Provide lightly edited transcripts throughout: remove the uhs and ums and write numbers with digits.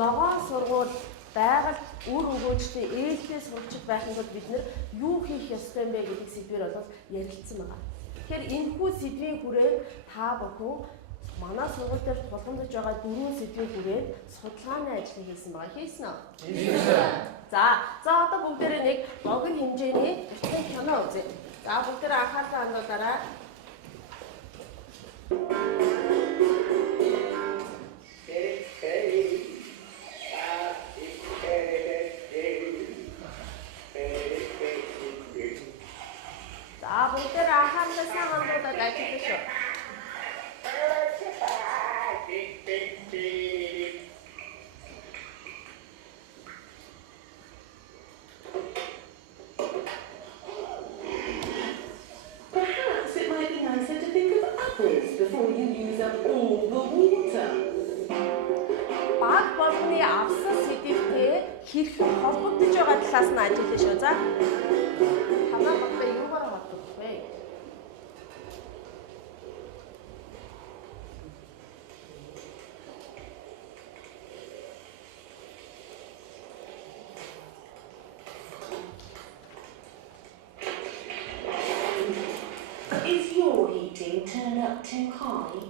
ногоон сургууль байгальд үр өгөөжтэй ээлжтэй сурагчид байхын тулд бид нэр юу хийх ёстой юм бэ гэдэг сэдвээр бол ярилцсан байгаа. Тэгэхээр энэхүү сэдвийн хүрээнд та бүхэн манай сургууль дээр тулгамдж байгаа 4 сэдвийн хүрээнд судалгааны ажил хийсэн байгаа. Хийсэн үү? Хийсэн. За одоо бүгдээрээ нэг богино хэмжээний уртын кино үзье. За бүгдээрээ анхаарлаа хандуулаарай. За бүгдээрээ анхаарлаа сайн хандуулаад ажиллаж шүү. Before you use up all the water. Баг болгоны авсан сэдвтэй хэрхэн холбогдож байгаа талаас нь ажиллая шүү. За. Хамаа багтай юугаар холбогдох вэ? Is your heating turned up too high?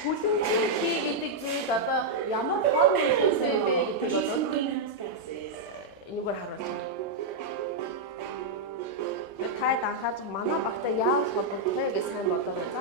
Хүлэмжийн гэдэг зүйл одоо ямар хол үйлдэлтэй вэ гэдэг бол энэгээр харуулж байна. Таад анхаарч манай багтай яаж холбогдох вэ гэж сайн бодоорой за.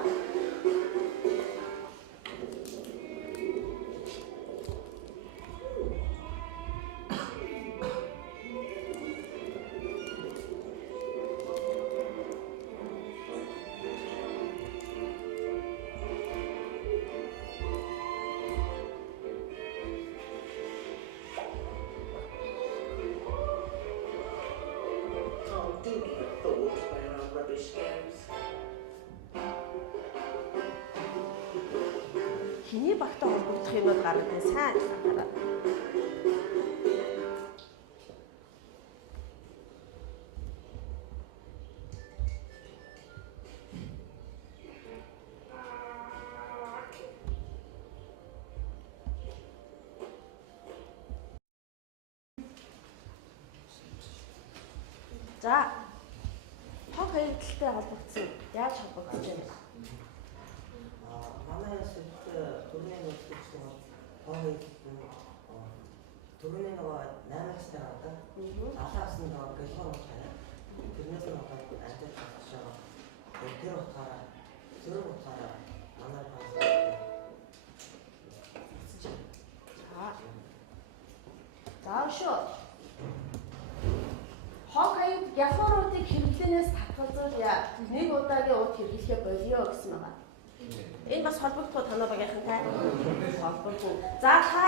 Хиний багтай холбогдох юм бол гараад сайн анхаараа. За. Тог хоёрталтай холбогдсон. Яаж холбогдож байна? Манай ясад төрний нөхцөлтэй хойд төрний нөгөө 8 настай одоо алаасан нөгөө гэлхор утгаараа тэрнээс нь одоо ажил хийж байгаа. Тэр утгаараа зэрэг утгаараа манай шүү. Хог хаяг гялхууруудыг хэрэглэнээс татгалзуулъя. Нэг удаагийн ут хэрэглэхээ болио гэсэн байгаа. Энэ бас холбогдох танаа багийнхантай холбогдсон. За та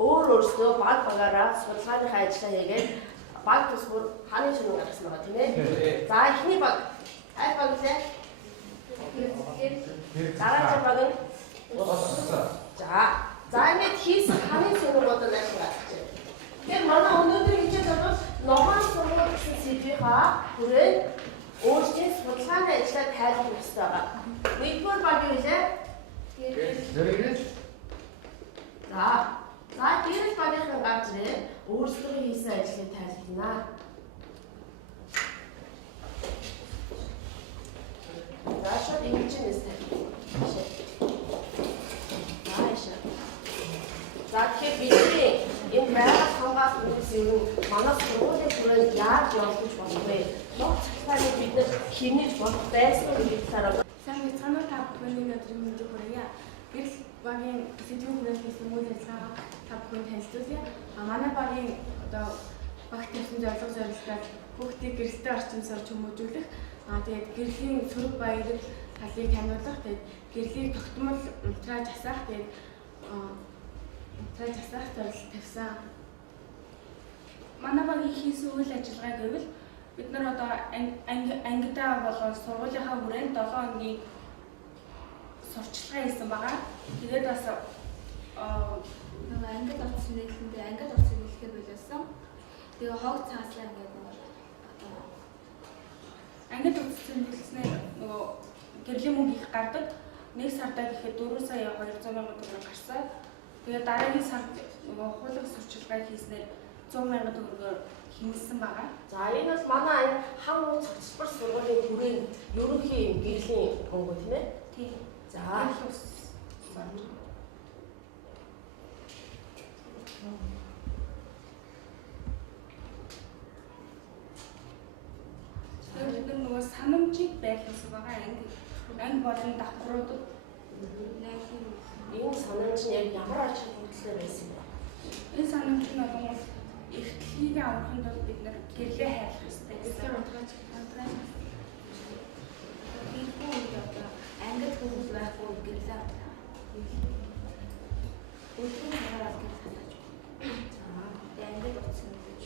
өөрөөсөө баг багаараа судалгааныхаа ажлаа хийгээд баг тусмөр хааны шинэ гаргасан байгаа тийм ээ. За эхний баг аль баг вэ? Дараагийн баг нь за ингээд хийсэн хааны шинэгүүд нь ашиг гаргаж. Тэгэхээр манай өнөөдөр хичээл бол ногоон сургууль гэсэн сэдвийнхаа хүрээнд өөрсдийн судалгааны ажлаа тайлбарлах хэрэгтэй байгаа. Нэгдүгээр баг юу вэ? Гэрэл. За гэрэл багийнхаа гарч ирээ. Өөрсдөө хийсэн ажлыг тайлбарлана. За шууд имижнээс тайлбарлана. За тэгэхээр бидний энэ байгаль хамгаалалт үүсгэн манай сургуулийн хүрээнд яаж явуулж болох вэ? Лог цахилгааныг бид хэмнэж болох байсан гэдэг талаар сайн мэцгаанаар та бүхэнийг өдрийн мэндийг хүргье. Гэрэл багийн сэдвийн хүрээнд хийсэн үйл ажиллагаа та бүхэнд танилцуулъя. Манай багийн одоо багт хийсэн зорилго зорилттой хүүхдийг гэрэлтэй орчинд сурч хүмүүжүүлэх. Тэгээд гэрлийн сөрөг баярыг талыг таниулах, тэгээд гэрлийг тогтмол унтрааж асаах, тэгээд унтрааж асаах зорилт тавьсан. Манай багийн хийсэн үйл ажиллагаа гэвэл бид нар одоо ангидаа болон сургуулийнхаа хүрээнд 7 хоногийн сурчлагаа хийсэн байгаа. Тэгээд бас нөгөө ангид орсон нийлэндээ ангид орсон нийлэхээ боловсон. Тэгээ хог цааслаа ингээд нөгөө ангид орсон нийлснээр нөгөө гэрлийн мөнгө их гардаг. Нэг сардаа гэхэд 4 сая 200 мянган төгрөг гарсан. Тэгээд дараагийн сард нөгөө хуулах сурчлагаа хийснээр 100 мянган төгрөгөөр хэмнэсэн байгаа. За энэ бол манай хам цогцлбор сургуулийн хүрээнд ерөнхий гэрлийн мөнгө тийм ээ. Тийм. За тэгээд бид нөгөө санамжийг байлгасан байгаа анги болон давхруудад энэ санамж нь яг ямар ач холбогдолтой байсан бэ? энэ санамж нь бол эрхлэлийг аврахын тулд бид нар гэрлээ хайрлах хэрэгтэй гэсэн. хэлбүү үед одоо ангид хүмүүс байхгүй гэрлээ. Өдрийн цагаар гэрэл хатаж. За ангид утсан гэж.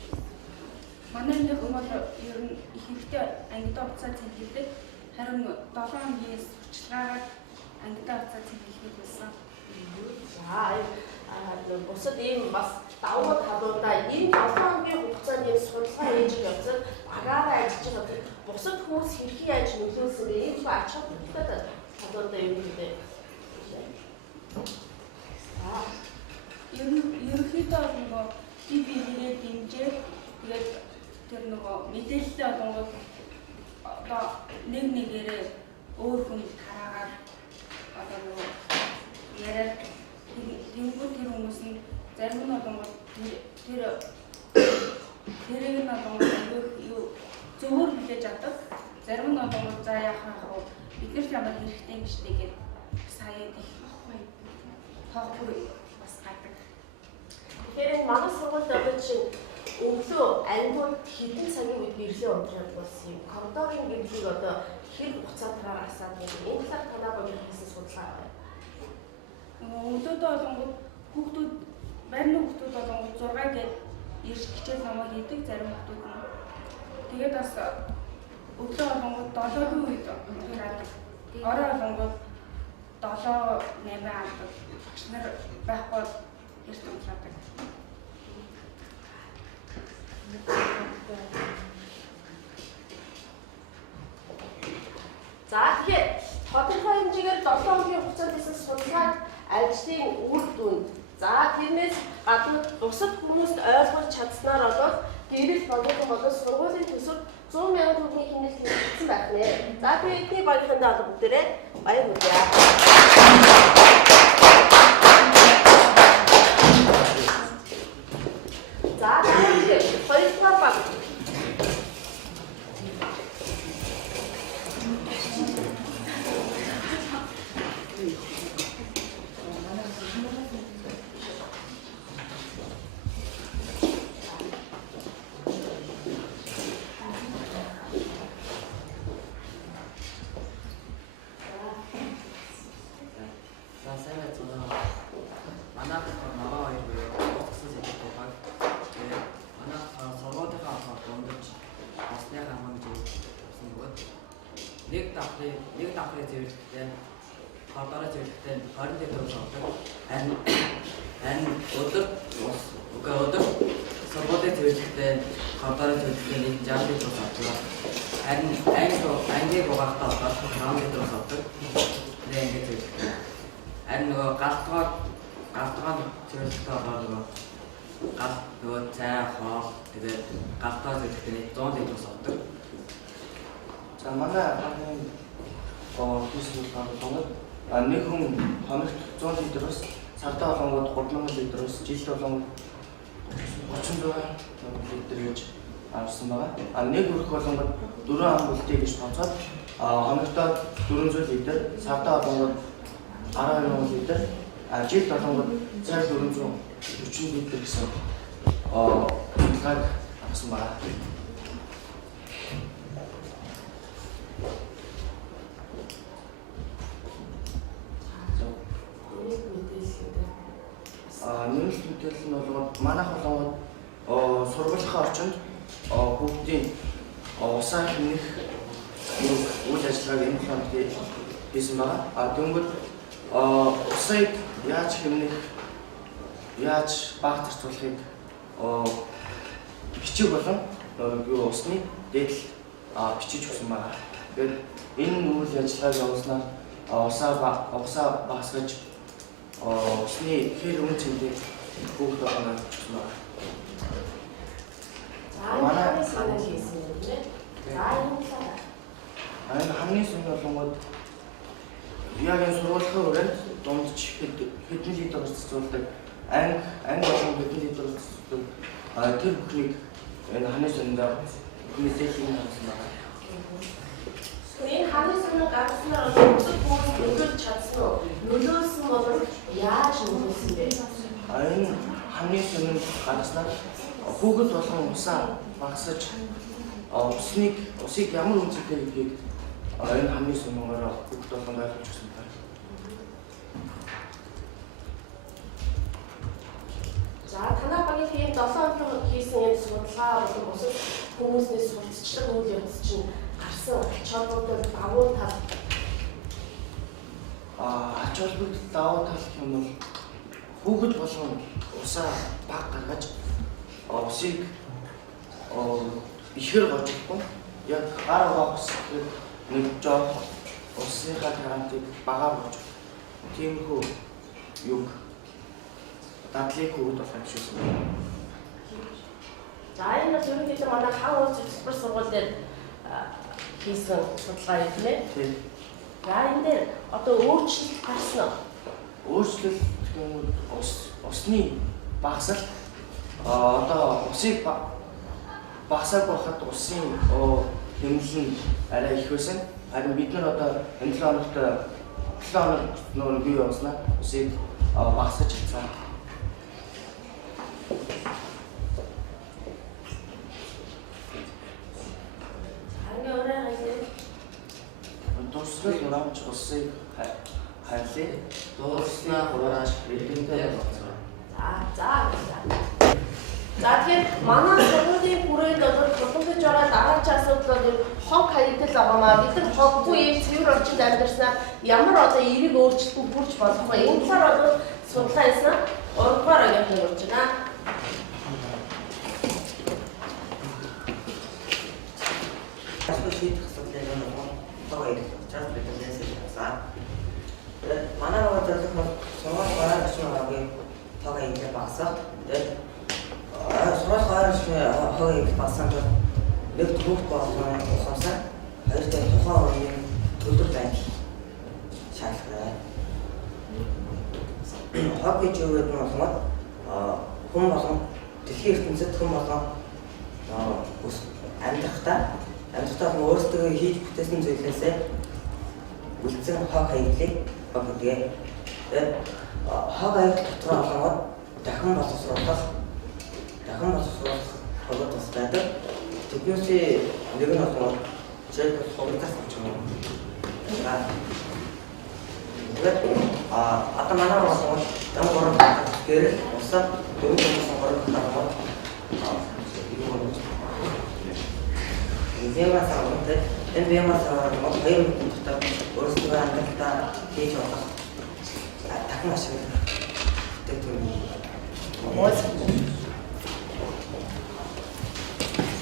Манай нэг хүмүүс ер нь их хэрэгтэй ангидаа уцаа цэнгэлдэг. Харин 7 хоногийн сурчлагаараа ангидаа уцаа цэнгэлдэг байсан. За бусад ийм бас давуу талуудаа энэ 7 хоногийн хугацаанд ийм судалгаа хийж явсан агаараа ажиллаж байгаа бусад хүмүүс хэрхэн яаж нөлөөлсөн бэ? Энэ ач холбогдолтой талуудаа юу гэдэг вэ? Ерөнхийдөө нөгөө бие дэмжээ тэгээд тэр нөгөө мэдээлэлтэй болгонгод одоо нэг нэгээрээ өөр хүн тараагаад одоо нөгөө яриад тэнгууд тэр хүмүүс нь зарим нь болгонгод тэрийг нь болгонгод юу зөвөр хүлээж авдаг. Зарим нь болгонгод за яахаа бид нар ч ямар хэрэгтэй юм биш тэгээд сая их хоохгүй бас гадаг. Тэгэхээр манай сургуульд одоо чинь өглөө ангууд хэдэн цагийн үед гэрлээ унтраад болсон юм. Коридорын гэрлийг одоо хэр хугацаатаар асаад байна. Энэ талаар танаа бодлоо хийсэн судалгаа байна. Өглөөдөө болонгод хүүхдүүд байрны хүүхдүүд болонгод 6 гээд ирж хичээл намаа хийдэг зарим хүүхдүүд нь. Тэгээд бас өглөө болонгод 7-гийн үед унтраад орой болонгод 7-8 алдаг. Багш нар байхгүй эрт унтраадаг. За тэгэхээр тодорхой хэмжээгээр 7 хоногийн хугацаанд хийсэн судалгаа ажлын үр дүнд за тэрнээс гадна бусад хүмүүст ойлгуулж чадсанаар болоод гэрэл болгосон болоод сургуулийн төсөв 100 мянган төгрөгийн хэмнэлт хийгдсэн байх нэ. За би эдний багийнхандаа алга бүгдээрээ баяр хүргэе. За тэгэхээр хоёрдугаар баг. нэг давхрын зөвлөлттэй хордороо зөвлөлттэй 20 төгрөг авдаг. Харин өдөр сургуулийн зөвлөлттэй хордороо зөвлөлттэй 60 төгрөг авдаг. Харин ангийн бугаахтаа одоо 5 төгрөг авдаг. Нэг ингэ зөвлөлттэй. Харин нөгөө галтгоо зөвлөлттэй одоо нөгөө цай хоол тэгээд галтгоо зөвлөлттэй 100 төгрөг авдаг. За манай багийн хийсэн болгоомод нэг хүн хоногт 100 литрээс сартаа болгоомод 3000 литрээс жилд болгоомод 30 литр гэж авсан байгаа. Нэг өрх болгоомод 4 амбултыг гэж тооцоод хоногтоо 400 литр, сартаа болгоомод 12 литр, жилд болгоомод цаг 440 литр гэсэн гаг авсан байгаа. бүгдийн усаа хэмнэх үйл ажиллагааг энэ хонд хийсэн байгаа. Дөнгөж усыг яаж хэмнэх, яаж баг зарцуулахыг бичиг болон усны дээдл бичиж өгсөн байгаа. Тэгээд энэ үйл ажиллагааг явуулснаар усаа багасгаж усны хэр өмнө цэндээ бүгд байгаа гэсэн байна. Манай санаа хийсэн юм тийм. За энэ талаар. Энэ хамгийн сүүл болгоод яг энэ сургуулийн хүрээнд дундч хэдэн литр ус цэцүүлдэг. Анги болон хэдэн литр ус цэцүүлдэг. Тэр бүхнийг энэ ханы сүндээр мэдээлэл хийсэн байна. Энэ ханы сүнэг гаргаснаар өсөж нөлөөлж чадсан уу? Нөлөөлсөн бол яаж нөлөөлсөн бэ? Энэ ханы сүнэг гаргаснаар бүгд болгон усаа багасгаж усыг ямар үнцэнтэй гэдгийг энэ хамгийн сүнгээр бүгд болгон ойлгож өгсөн байна. За танай багийн тийм 7 өдрөөр хийсэн энэ судалгаа болон бусад хүмүүсний сурталчлаг үйл явц чинь гарсан ач холбогдол давуу тал. Ач холбогдол давуу тал гэх юм бол бүгд болгон усаа баг гаргаж усыг ихэр гоцохгүй яг гар угаах усыг нэг жоох усныхаа таамтыг багаар гоц. Тиймэрхүү юг дадлыг хөвд болох юм шиг байна. За энэ бол ерөнхийдөө манай хаан улс экспресс сургууль дээр хийсэн судалгаа юм тийм ээ. Тийм. За энэ дээр одоо өөрчлөлт гарсан уу? Өөрчлөлт гэх юм бол усны багасал одоо усыг багасааг байхад усын хэмнэл нь арай их байсан. Харин бид нар одоо энэ 7 хоногт нөр бий явуулснаа усыг багасгаж чадсан. Харин өөрөө хэлээ. Дуусрал урамч усыг хайлээ. Дууснаа хурааж эрдэнтэй болсон. За. За тэгэхээр манай сургуулийн хүрээнд одоо тулгамдж байгаа дараач асуудал бол хог хаягдал байгаамаа. Бид нар хоггүй юм цэвэр орчинд амьдарснаа ямар одоо эерэг өөрчлөлтөнд хүрч болох вэ? Энэ талаар бол судалгаа хийсэн 3 дугаар агентыг урьж байна. Асуулт шийдэх асуудлыг тоо ирэх учраас бид нэсэж байна. Манай нөгөө зөвлөх нь сургууль гараад ирсэн багийн тоог ингэ багасгах. Тэгээд сургууль гараад ирсэн хойг багасгах нэг төвхт болсон ухаасаа хоёр дахь тухайн үеийн төлөвлөлт байдал шаардлагатай. Хог гэж юу гэдэг нь бол хүн болон дэлхийн ертөнцид хүн болон амьдрахтаа өөрсдөө хийж бүтээсэн зүйлээсээ үлдсэн хог хаягдлыг хог гэдэг. Тэгээд хог хаягдал дотор олгоод дахин боловсруулах хогод бас байдаг. Тэднээсээ нэг нь бол жишээлбэл хогдох юм. Тэгээд одоо манай бол дан гурав гэрэл усад дөрөв гурав таваад энэ бямаас хоёр мэдээлэлтэй өөрсдөө амьдралдаа хийж болох дахин ашиглах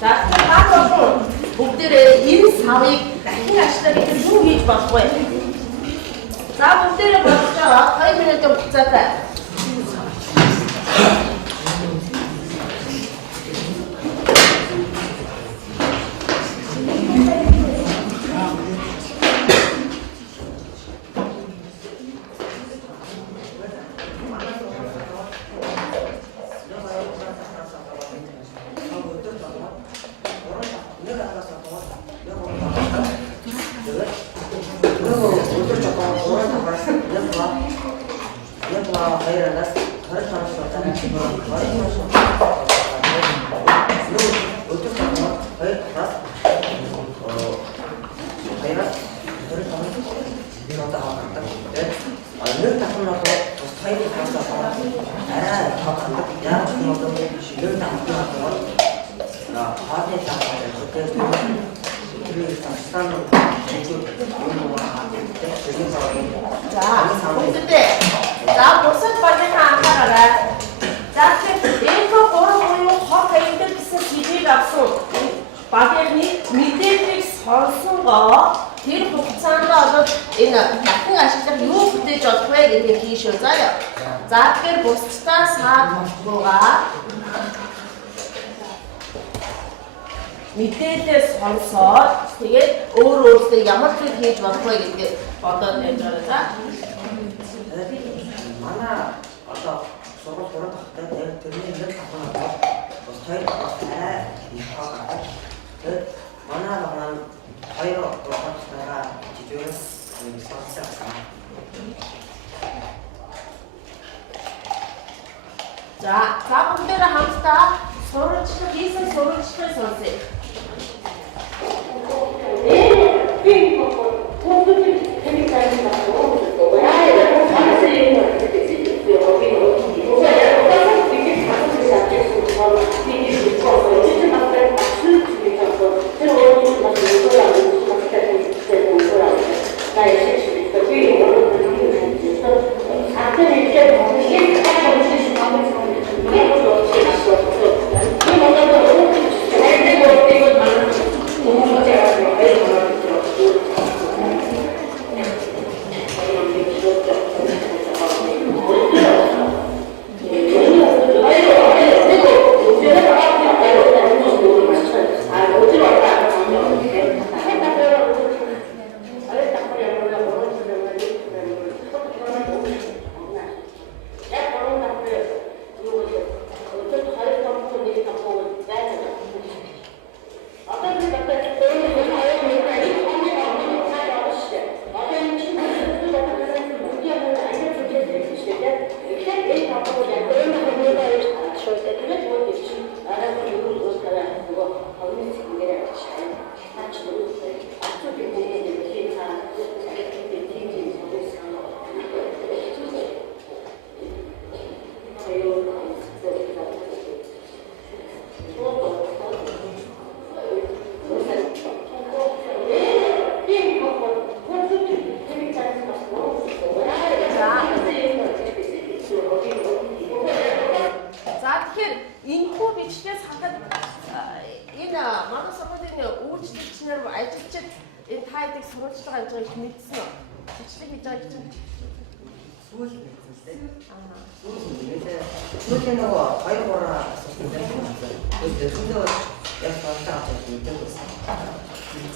За тэгэхээр бүгдээрээ энэ савыг дахин ашиглах гэж юу хийж болох вэ? За бүгдээрээ бодож байгаа 2 минутын хугацаатай. 화재 잡아야 그때 그게 수산으로 자, 그때 자 무슨 빠지나 안 살아라. 자, 이거 걸어보요. 허가인데 비슷 기질 앞서 바게니 미대식 선수가 뒤로 복창하다 이는 약간 아시죠? 요부터 저토에 이렇게 기셔져요. 자, 그 보스타 사고가 밑에 선서 되게 오로스 야마트 되게 좋아서 이게 어떤 애들자 만나 어떤 저거 보러 갔다 내가 들리는 갖고 나서 스타일 다 이거가 그 만나는 바이로 돌아가다가 뒤쪽에 서서 자, 자본대로 합시다. 서로 치는 비슷 서로 치는 선수.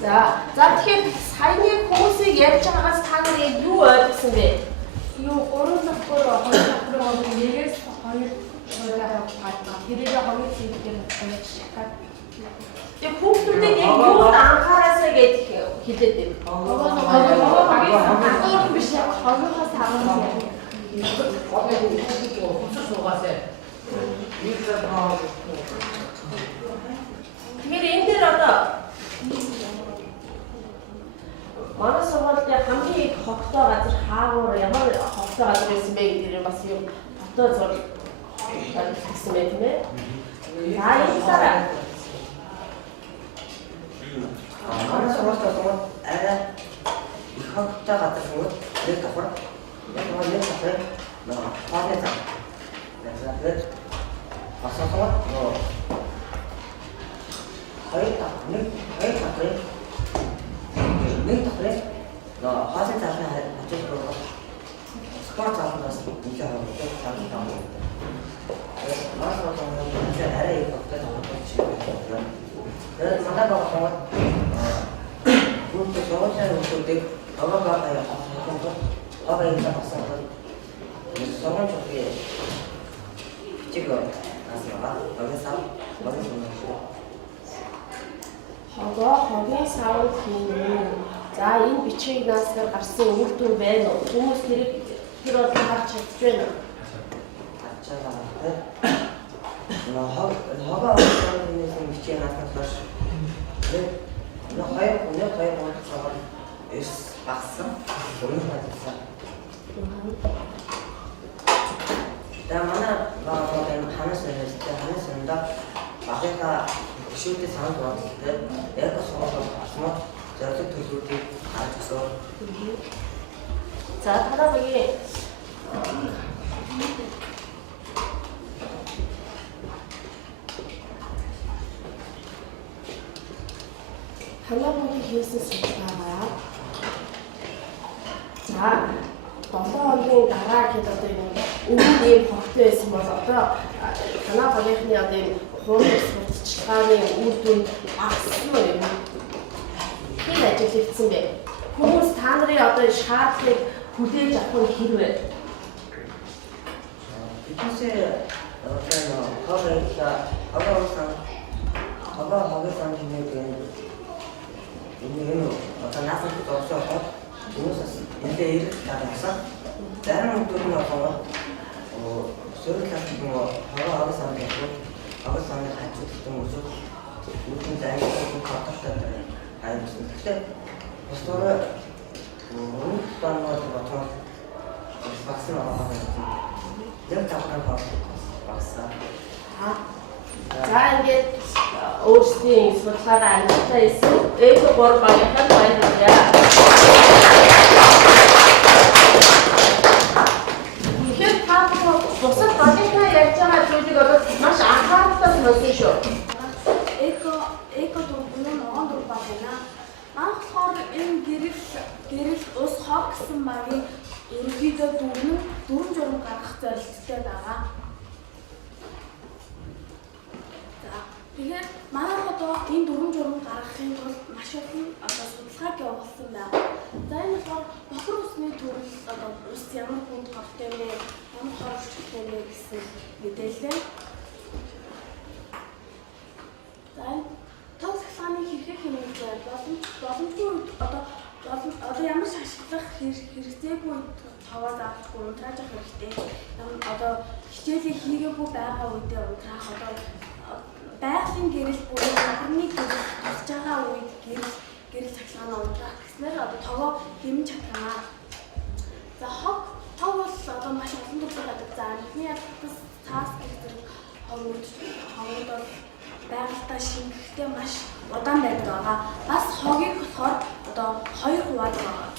자, 특히 사인의 공식 예측하가 스타일의 유어였는데 이 오른쪽으로 한쪽으로 하면 얘기해서 하면 저희가 비리가 하면 이렇게 이제 국들이 요 난카라서 이게 기대돼. 그게 힘들어도 만화서 볼 때 함께 걷다 같이 하고 영화를 걷다 같이 있으면 이들을 봤어요. 걷다 저리 있으면 다 있어라. 만나서 봤을 때 애가 이거 걷다 갔다 보고 내가 보라 내가 그래 너 화내자 내가 그래 봤어 너 거의 다 그래 그래 너 화제 자세 어쩌고 스포츠 잡은 거 이제 하고 또 자기 나오고 만나서 보면 이제 애를 이거 그때 너무 치고 그래서 만나봐 보면 그것도 저번에 또 너가 봐야 너가 인사 봤어. 저번 주에 지금 나서가 허거 사오는 자, 이 비추이 나서 garсан үр дүн байна уу? Хүмүүс тэрийг тэр бол харж чадчихвэ. 허가 없는 비추이 나서 너 하여 저거 봤어? 오늘 봤어. 나 만나 하면서 진짜 하면서 막에가 гişүүдээ санал болгохтой яг сонголт авсан зорилго төлөвлөлтийг харж өгсөн. За дараагийн Халамгийн хийсэн судалгаагаар за 7 хоногийн дараа гэхэд одоо юм өмнө ийм хогтой байсан бол одоо танаа багийнхны одоо ийм хуулийн судалгааны үр дүн багассан юм. Хин ажиглагдсан бэ? Хүмүүс та нарын одоо шаардлагыг хүлээж авах нь хэрвээ Биднээсээ одоо хогийн хэмээг энэ одоо наасан төгсөө аваад хүмүүсээс энэ ирэх таасан. Зарим хүмүүс нь одоо сөрөглөх юм уу хогийн сан гэдэг хогийн саны хажууд хүмүүс үүний зайг контакттай хайсан. Тэгэхээр босдороо өмнөх таанууд бодоход багсан байгаа юм. Яг тавхан багсаа. За ингээд өөрсдийн судалгаараа амжилттай хийсэн эко 3 багийнхад баярлалаа. Тэгэхээр та бусад багийнхаа ярьж байгаа зүйлийг одоо маш анхааралтай сонссон шүү. Эко дургуун ногоон дур баг байна. Манайх болохоор энэ гэрэл ус хог гэсэн багийн ерөнхийдөө дөрвөн журам гаргах зорилттой байгаа. Тэгэхээр манай одоо энэ дөрвөн журам гаргахын тулд маш олон одоо судалгааг явуулсан байна. За энэ болохоор бохир усны төрөл одоо ус ямар хүнд хортой вэ, ямар хортой вэ гэсэн мэдээлэл. За тос цааны хэрэг хэмжээ боломжгүй одоо ямар шашиглах хэрэгцээгүй таваа заахгүй унтрааж авах хэрэгтэй. Одоо хичээлээ хийгээгүй байгаа үедээ унтраах одоо байгалийн гэрэл буюу нөхөрний гэрэл тусж байгаа үед гэрэл цахилгаанаа унтраах гэснээр одоо тоогоо хэмж чадганаа. За хог бол одоо маш олон төрлийн байдаг. За эхний ядтас цаас гэх зэрэг хогууд бол байгальтаа шингэхдээ маш удаан байдаг байгаа. Бас хогийг болохоор одоо 2 хуваад байгаа.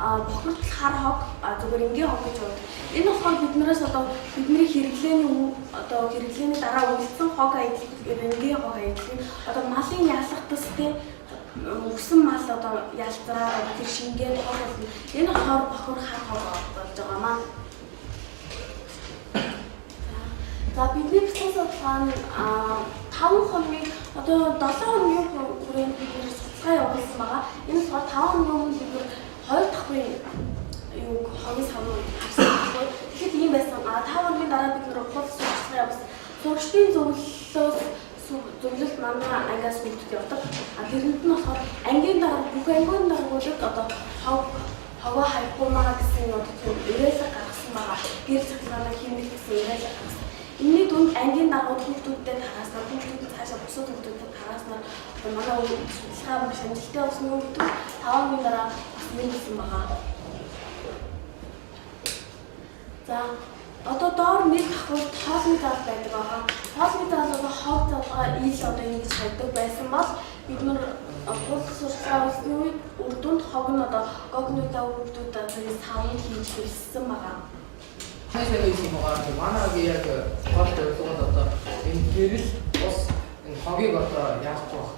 Бохирдол хар хог зүгээр энгийн хог гэж байна. Энэ болохоор биднээс одоо бидний хэрэглээний дараа үлдсэн хог аядлал энгийн хог аядлал одоо малын ялах төстэй өгсөн мал одоо ялзраа тэр шингээд хог болно. Энэ болохоор бохир хар хог болж байгаа маа. За бидний бичсэн судалгаа нь 5 хоногийн одоо 7 хоногийн хүрээнд бид судалгаа явуулсан байгаа. Энэ болохоор 5 хоногийн өмнө бид 2 дахь үеийн хогийн савнууд харсан байхгүй. Тэгэхэд ийм байсан. 5 хоногийн дараа бид нэр ухаалаг судалгаа явуулсан. Сургалтын зөвлөлт манай ангиас бүгд явдаг. Тэрэнд нь болохоор ангийн дараа бүх ангийн даргуудад одоо хогоо хайхгүй маа гэсэн юм ирээлэг гаргасан байгаа. Гэр цахилгаанаа хэмнэх гэсэн ирээлэг гаргасан. Энэний дүнд ангийн дагууд хүүхдүүдтэй тараснаар хүүхдүүд цаашаа бусад хүүхдүүдэд тараснаар манай судалгаа маш амжилттай болсон хүүхдүүд 5 хоногийн дараа бас нэмсэн байгаа. За одоо доор нэг ахуйд хоолны зал байдаг байгаа. Хоолны зал одоо хог залгаа ил одоо ингэж байдаг байсан бол бид нар хууль судалгаа хийсний үед үр дүнд хог нь одоо гогнуудаа хүүхдүүд одоо савнд хийж хэлсэн байгаа. Хайсаа хийсэн байгаа. Манайгийн яг гол зорилго одоо энэ гэрэл ус энэ хогийг одоо яаж болох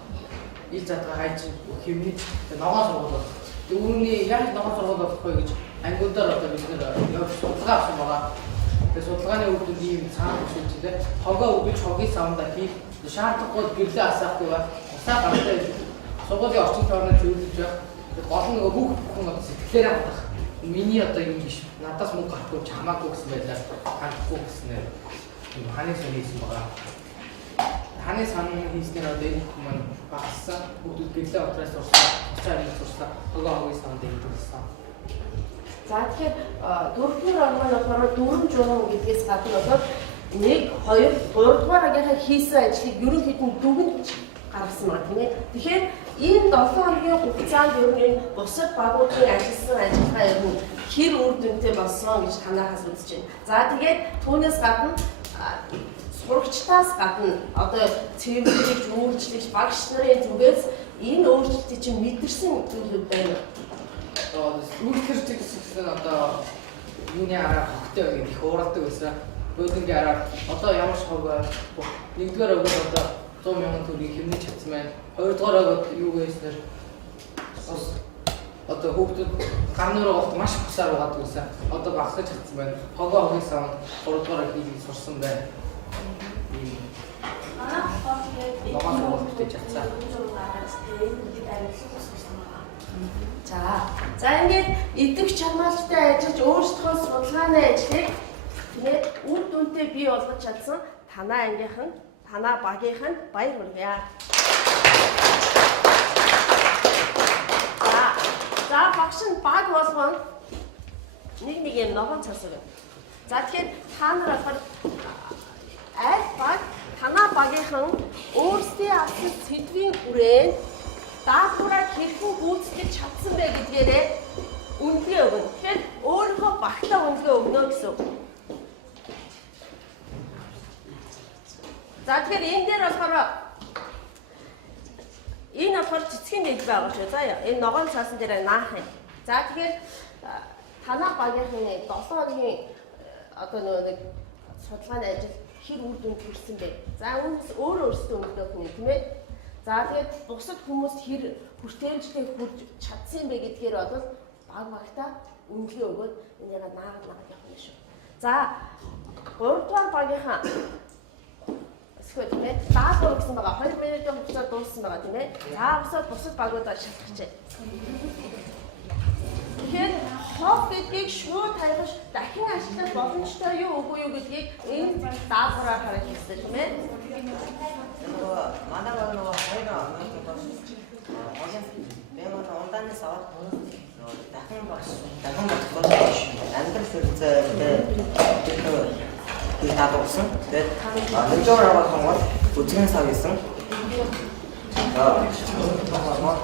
ил задгаа хайж хэмнэж ногоон сургууль. Үүний яг ногоон сургууль болох вэ гэж ангиудаар одоо бид нэр явж судалгаа авсан байгаа. Тэгээ судалгааны үр дүнд ийм цаана үшэлтэй хогоо өгж хогийн савнда хийх шаардлагагүй гэрлээ асаахгүй ба усаа гартай сургуулийн орчин тойрноо зөвлөж явах. Гол нь нөгөө бүхэн одоо сэтгэлээрээ хандах. Миний одоо юм биш. Надаас мөнгө гарахгүй чамаагүй гэсэн байлаа. Хандахгүй гэснээр ханы сан хийсэн байгаа. Ханы сан хийснээр одоо энэ хүмүүс багассан. Бүгд гэрлээ утраас сурсан. Уцаар нэг сурсан. Хогийн санд ирсэн. За тэгэхээр дөрөвдүгээр оргон болохоор дөрвөн журам гэдгээс гадна болоод 1, 2, 3 дугаар агийнхаа хийсэн ажлыг ерөнхийдөө дүгнэж гаргасан байна тийм ээ. Тэгэхээр энэ 7 хоногийн хугацаанд ер нь бусад багуудын ажилласан ажиллагаа ер нь хэр үр дүнтэй болсон гэж танаас үзэж байна. За тэгээд түүнээс гадна сурагчдаас гадна одоо цэвэрлэж, өөрчлөж багш нарын зүгээс энэ өөрчлөлтийг чинь мэдэрсэн зүйлүүд байна. Үйлдвэрлэж гэсэн одоо юуны араар хогтой гэдэг их уурладаг байсан. Бөөдөнгийн араар одоо ямар ч хог нэгдүгээр өгөөд одоо 100,000 төгрөгийг хэмнэж чадсан байна. Хоёрдугаар өгөөд юу гэснээр бас одоо хүүхдүүд гануураа маш хөсаар угаадаг байсан. Одоо багсаж чадсан байна. Хогоо хогсоо 3-дугаар хийх сурсан байна. За ингээд идэвх чармайлттай ажиллаж өөрсдөө судалгааны ажлыг тэгээд үр дүнтэй бий болгож чадсан танаа ангийнхан, танаа багийнхан баяр хүргье. За багш нь баг болгоно нэг юм ногоон цас өгнө. За тэгэхээр та нар болохоор аль баг танаа багийнхан өөрсдийн авсан сэдвийн хүрээнд даатгаараа хэрхэн гүйцэтгэж чадсан бэ гэдгээрээ үнэлгээ өгнө. Тэгэхээр өөрийнхөө багтаа үнэлгээ өгнө гэсэн үг. За тэгэхээр энэ дээр болохоор энэ болохоор цэцгийн нэг байгаа шүү. За энэ ногоон цаасан дээр наах юм. За тэгэхээр танаа багийнхын 7 хоногийн одоо нэг судалгааны ажил хэр үр дүнд хүрсэн бэ? За үүнээс өөрөөсөө үнэлгээ өгнө тийм ээ. За тэгээд бусад хүмүүс хэр хүртээмжтэй хүрч чадсан бэ гэдгээр бол багтаа үнэлгээ өгөөд энийг наагаад явах юм шүү. За 3 дугаар багийнхаа эсвэл тийм ээ даалгавар гэсэн байгаа 2 минутын хугацаар дууссан байгаа тийм ээ. За бусад багуудаар шалгахчээ. Тэгэхээр хог гэдгийг шууд хайгаш дахин ашиглах боломжтой юу үгүй юу гэдгийг энэ даалгавраар харах хэрэгтэй тийм ээ. Манай баг нөгөө хоёр амын бас бэмэн ондаанаас аваад дахин багтуулж амьдрал хэрэгцээтэй даалгаварсан. Тэгээд нэгжээр аваад бол үзгэн сав гэсэн.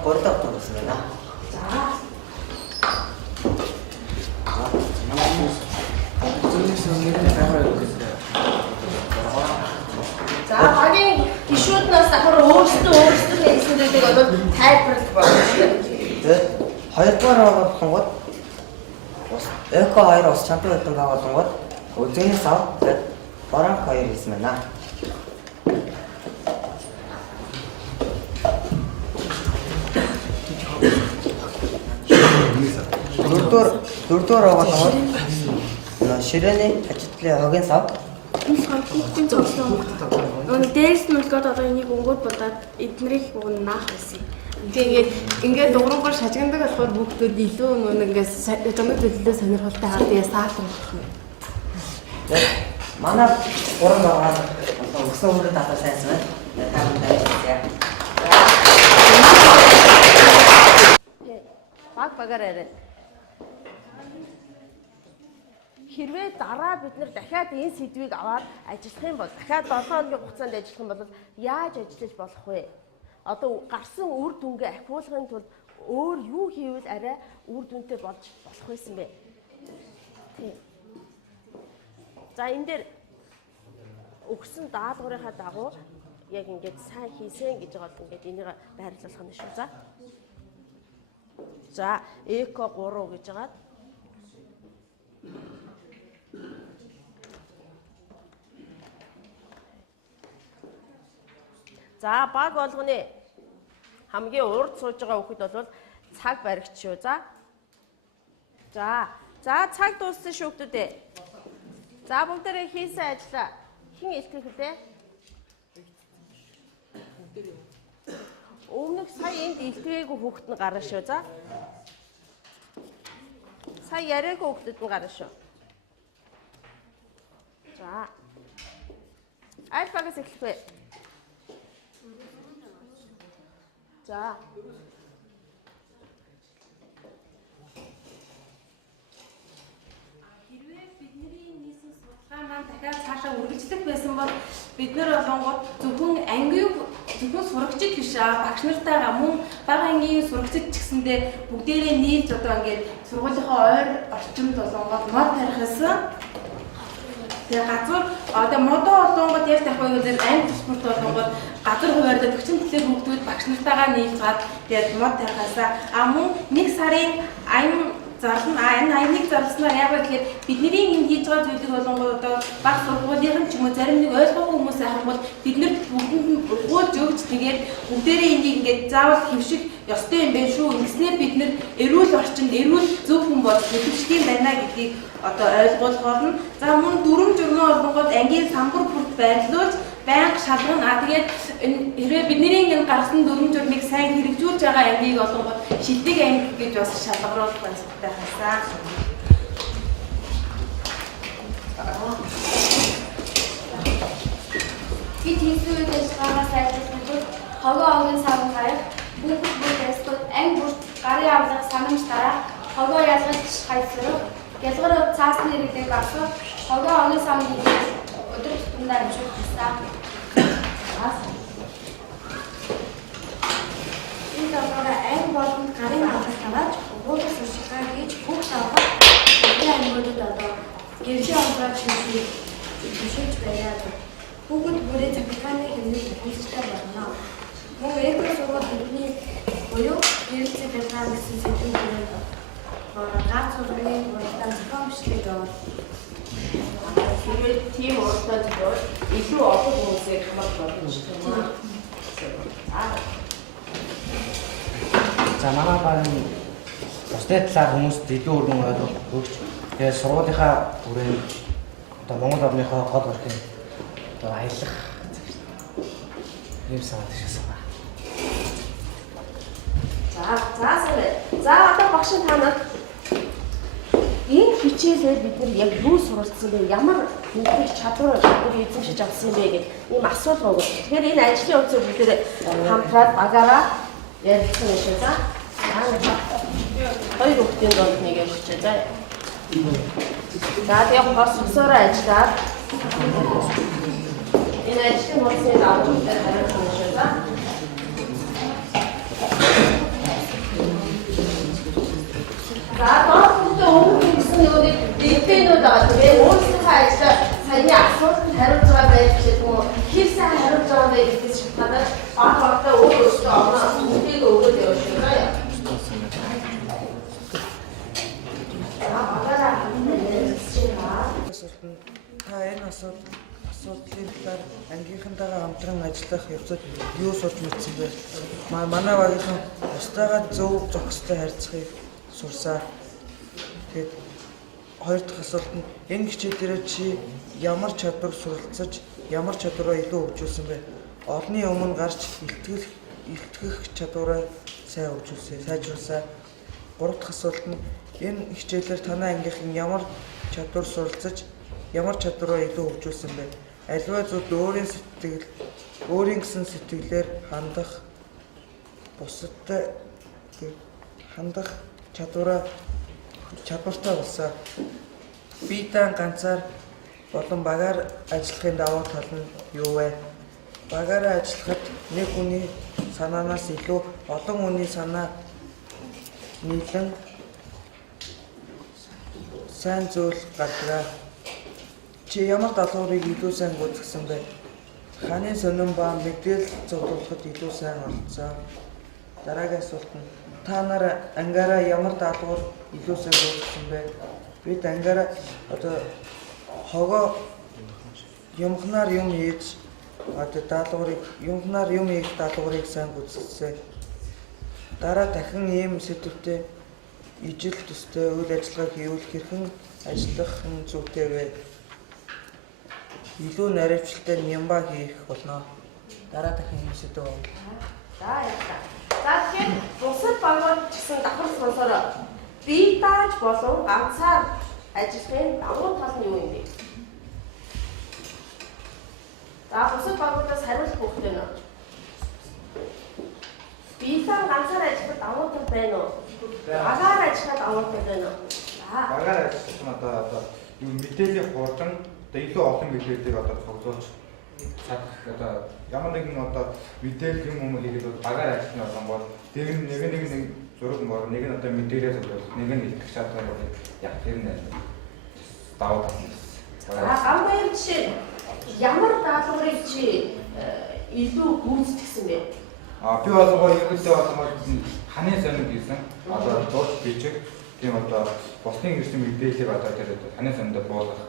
Бордоо тавьсан байна. За багийн гишүүднээс давхар өөрсдөө хийсэн зүйлийг одоо тайлбарлах боломжтой. Тэгээд хоёрдугаар байгууллагууд эко 2 ус чампион хэдэн байгууллагууд үзэгнээс ав тэгээд баранк 2 хийсэн байна. Дөрөвдүгээр байгууллагууд ширээний ажилтлын хогийн сав Энэ хамгийн зөвлөө. Нөгөө дээрс нь үлгөөд одоо энийг өнгөд бодоод эднэрийг наах байсан. Ингээд дугуйгаар шажигнадаг болохоор бүгдүүд илүү ингээд зомиг төлөлөө сонирхолтой хаад саатар болох юм. манай гурван байгаа өсөн хүрээ татаа сайнсан байна. Багаар арай. Хэрвээ дараа бид нэр дахиад энэ сэдвийг аваад ажиллах юм бол дахиад 7 хоногийн хугацаанд ажиллах юм бол яаж ажиллаж болох вэ? Одоо гарсан үр дүнгээ ахиулахын тулд өөр юу хийвэл арай үр дүнтэй болж болох байсан бэ? Тийм. За энэ дээр өгсөн даалгаврынхаа дагуу яг ингээд сайн хийсэн гэж байгаа ингээд энийг байрлуулах нь шүү. За эко 3 гэж байгаа. За баг болгоны хамгийн урд сууж байгаа хүүхэд бол цаг баригч шүү. За цаг дууссан шүү хүүхдүүдээ. За бүгдээрээ хийсэн ажиллаа хэн илтгэх вэ? Өмнөх сая энд илтгээгүй хүүхэд нь гарна шүү. За. Сая яриагүй хүүхэд нь гарна шүү. За. Аль багаас эхлэх вэ? За. Дахиад цаашаа үргэлжлэх байсан бол бид нэр болонгууд зөвхөн ангийн зөвхөн сурагчид биш багш нартайгаа мөн бага ангийн сурагчид ч гэсэндээ бүгдээрээ нийлж одоо ингээд сургуулийнхаа ойр орчимд болонгууд мод тарихсан Тэгээ газар одоо модоо олонгод яаж тавих вэ гэхээр англи спорт олонгод газар хуваарлаад 40 төлөв хүүхдүүд багш нартайгаа нийлээд тэгээд мод тавихаасаа мөн нэг сарын аян зарлана. Энэ аяныг зарласнаар яагаад гэхээр бидний энэ хийж байгаа зүйлийг болгонгод одоо баг сургуулийн ч юм уу зарим нэг ойлгоогүй хүмүүс ахын бол биднэрт бүгдэнд өгөөж өгч тэгээд бүгдээрээ энийг ингээд заавал хэвших ёстой юм байна шүү. Ингэснээр бид нэр эрүүл орчинд эрүүл зөв хүн болж хөдөлгдөг юм байна гэдгийг одоо ойлгуулахаар нь за мөн дүрм журмын олонгод ангийн самбар бүрт байрлуулж байнга шалгана. Тэгээд хэрвээ бидний энэ гаргасан дүрм журмыг сайн хэрэгжүүлж байгаа ангийг олонгод шилдэг анги гэж бас шалгаруулах байстай хасаа. Би тиймээ ажиллагаагаа сайжруулах тул хогоо савн хаях бүгд бүрээс анги бүрт гарын авлага санамж дараа хогоо ялгаж хайсрах ялгар цаасны иргэдэг багсах хогоо савн хийх өдөр тутамдаа амжуулах гэсэн. Энэ даваараа анги болон гарын авлага тарааж өгөөс уршиггаа хийж бүх савгаа энэ ангиудад одоо гэрлийн онцгой шилжүүлж байгаад бүгд бүрээ захиргааны хэмнэлд үйлчлээ болно. Мөн эко сургууль бидний буюу гэрэл захиргаан гэсэн сэдвээр гац сургуулийн уралдаан зохион бичлэг явуулсан. Хэрвээ тийм уралдаан зөвхөн илүү олон хүмүүсийг хамаарч болно шүү дээ. За манай багийн бусдын талаар хүмүүст илүү өргөн ойлголт өгч тэгээд сургуулийнхаа хүрээнд одоо Монгол орныхоо гол орхин одоо аялах юм санаад шигсэн байна. За сая. За одоо багш та нар энэ хичээлээр бид нар яг юу суралцсан бэ? Ямар нэгэн чадвар эзэмшиж авсан бэ гэх ийм асуулт өгөх. Тэгэхээр энэ ажлын явцыг бид нэр хамтраад багаараа ярилцсан юм шиг за. Хоёр хүүхдийн донд нэг явчихъя за. За тэгээ хосгосоор ажиллаад энэ ажлын хурцыг авч үзэх хариуцсан юм шиг за. За доорхтой өмнө гэсэн нэг дэмпэнүүд байгаа. Тэгээ өөрсдийнхөө ажлаа саяны асуултанд хариулж байгаа байж гэдэг юм уу? Хэр сайн хариулж байгаа вэ гэдгээс шалтгаалаад баг багтаа өөрөөсөө оноо үгийг өгөөд явж байгаа юм. Та энэ асуудлын талаар ангийнхантайгаа хамтран ажиллах явцад юу сурч мэдсэн бэ? Манай багийнхан бусдаагаа зөв зохистой харьцахыг сурсаа. Тэгээд хоёр дахь асуулт нь энэ хичээлээр чи ямар чадвар суралцаж, ямар чадвараа илүү хөгжүүлсэн бэ? Олонний өмнө гарч илтгэх чадвараа сайн хөгжүүлсэн, сайжруулсаа. Гурав дахь асуулт нь энэ хичээлээр танай ангийнхан ямар чадвар суралцаж, ямар чадвараа илүү хөгжүүлсэн бэ? Аливаа зүйл өөрийн гэсэн сэтгэлээр хандах, бусадтай хандах чадвартай болсоо. Биедан ганцаар болон багаар ажиллахын давуу тал нь юу вэ? Багаараа ажиллахад нэг хүний санаанаас илүү олон хүний санаа нийлэн сайн зүйл гаргана. Чи ямар даалгаврыг илүү сайн гүйцэтгэсэн бэ? Хааны сонин ба мэдээлэл зөвлөхөд илүү сайн олцсон. Дараагийн асуулт нь та нар ангаараа ямар даалгавар илүү сайн гүйцэтгэсэн бэ? Бид ангаараа одоо хогоо юмхнаар юм хийж одоо юмхнаар юм хийх даалгаврыг сайн гүйцэтгсэн. Дараа дахин ийм сэдвүүтэй ижил төстэй үйл ажиллагаа хийвэл хэрхэн ажиллах нь зүйтэй вэ? Илүү наривчлалтай нямба хийх болно. Дараа дахин ийм сэдв. За яа. За тэгэхээр бусад багууд ч гэсэн давхар сонсороо бие дааж болон ганцаар ажиллахын давуу тал нь юу юм бэ? За бусад багуудаас хариулт өгөх нь. Биетэй ганцаар ажиллах давуу тал байна уу? Багаар ажиллах давуу тал байна уу? Багаар ажиллах нь одоо юу мэдээллийн хурдан одоо илүү олон мэдээллийг одоо цуглуулж чадах одоо ямар нэгэн одоо мэдээлэл юм хийгээд багаар ажиллах нь бол тэр нэг зураг мөр нэг нь одоо мэдээлэл зөвлөх нэг нь илтгэх чадвар яг тэр нь давуу тал. Гамбаяр жишээ ямар даалгаврыг чи илүү гүйцэтгэсэн бэ? Би бол ерөнхийдөө бол ханы сонирхол гэсэн одоо дурч бичиг тийм одоо бусдын ирсэн мэдээллийг одоо тэр ханы сонинд буулгах